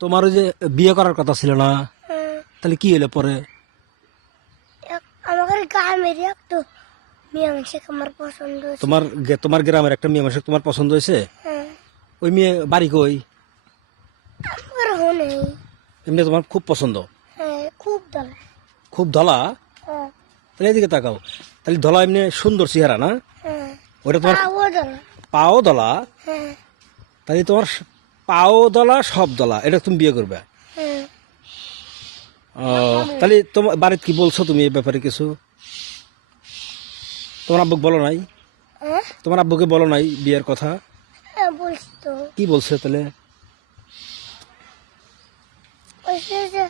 তোমার ওই যে বিয়ে করার কথা ছিল না, হ্যাঁ, তাহলে কি হলো পরে? আমাদের গ্রামের একটু মেয়ে মানুষকে আমার পছন্দ হয়েছে। তোমার গ্রামের একটা মেয়ে মানুষ তোমার পছন্দ হয়েছে? হ্যাঁ, ওই মেয়ে বাড়ি কই? আমার হনে। এমনি তোমার খুব পছন্দ? হ্যাঁ, খুব দল। খুব ধলা? হ্যাঁ, তাহলে এদিকে তাকাও। তাহলে ধলা এমনি সুন্দর চেহারা না? হ্যাঁ, ওটা তোমার পাও দল। পাও দলা? হ্যাঁ, তাহলে তোমার পাও দলা সব দলা, এটা তুমি বিয়ে করবে? হ্যাঁ, ও, তাহলে তোমার বাড়িতে কি বলছো তুমি এই ব্যাপারে কিছু? তোমার আব্বুকে বলো নাই? হ্যাঁ, তোমার আব্বুকে বলো নাই বিয়ের কথা? হ্যাঁ, বলছি তো। কি বলছে তাহলে? বলছে যে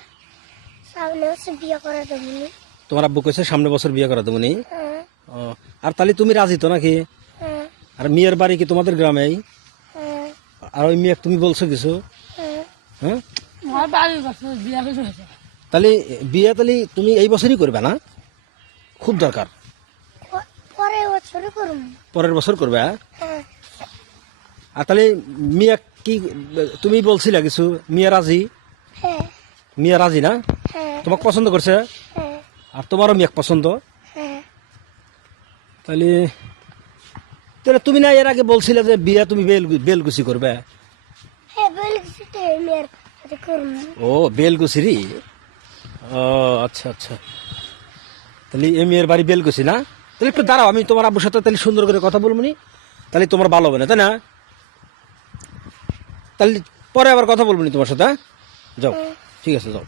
সামনে হচ্ছে বিয়ে করে দেবনি। তোমার আব্বু কইছে সামনে বছর বিয়ে করা দেবনি? হ্যাঁ, ও, আর তাহলে তুমি রাজি তো নাকি? হ্যাঁ, আর মেয়ের বাড়ি কি তোমাদের গ্রামেই? হ্যাঁ, আর ওই মেয়ে তুমি বলছো কিছু? হ্যাঁ, হ্যাঁ, আমার বাড়ির কাছে বিয়া হয়েছে। তাহলে বিয়ে তাহলে তুমি এই বছরই করবে না? খুব দরকার। পরে বছরে করুন। পরের বছর করবে? হ্যাঁ? হ্যাঁ, আর তাহলে মিয়া কি তুমি বলছিলে কিছু? মিয়া রাজি? হ্যাঁ, মিয়া রাজি না? হ্যাঁ, তোমাকে পছন্দ করছে? হ্যাঁ, আর তোমারও মিয়া পছন্দ? হ্যাঁ, তাহলে তাহলে তুমি না এর আগে বলছিলে যে বিয়ে তুমি বেলগুছি করবে? হ্যাঁ, বলছি তো মেয়ের সাথে করুন। ও, বেলগুছিরি? ও, আচ্ছা আচ্ছা। তাহলে এই মেয়ের বাড়ি বেলগুছি না? তাহলে একটু দাঁড়াও, আমি তোমার আব্বুর সাথে তাহলে সুন্দর করে কথা বলবো নি, তাহলে তোমার ভালো হবে না, তাই না? তাহলে পরে আবার কথা বলবো নি তোমার সাথে, হ্যাঁ? যাও, ঠিক আছে, যাও।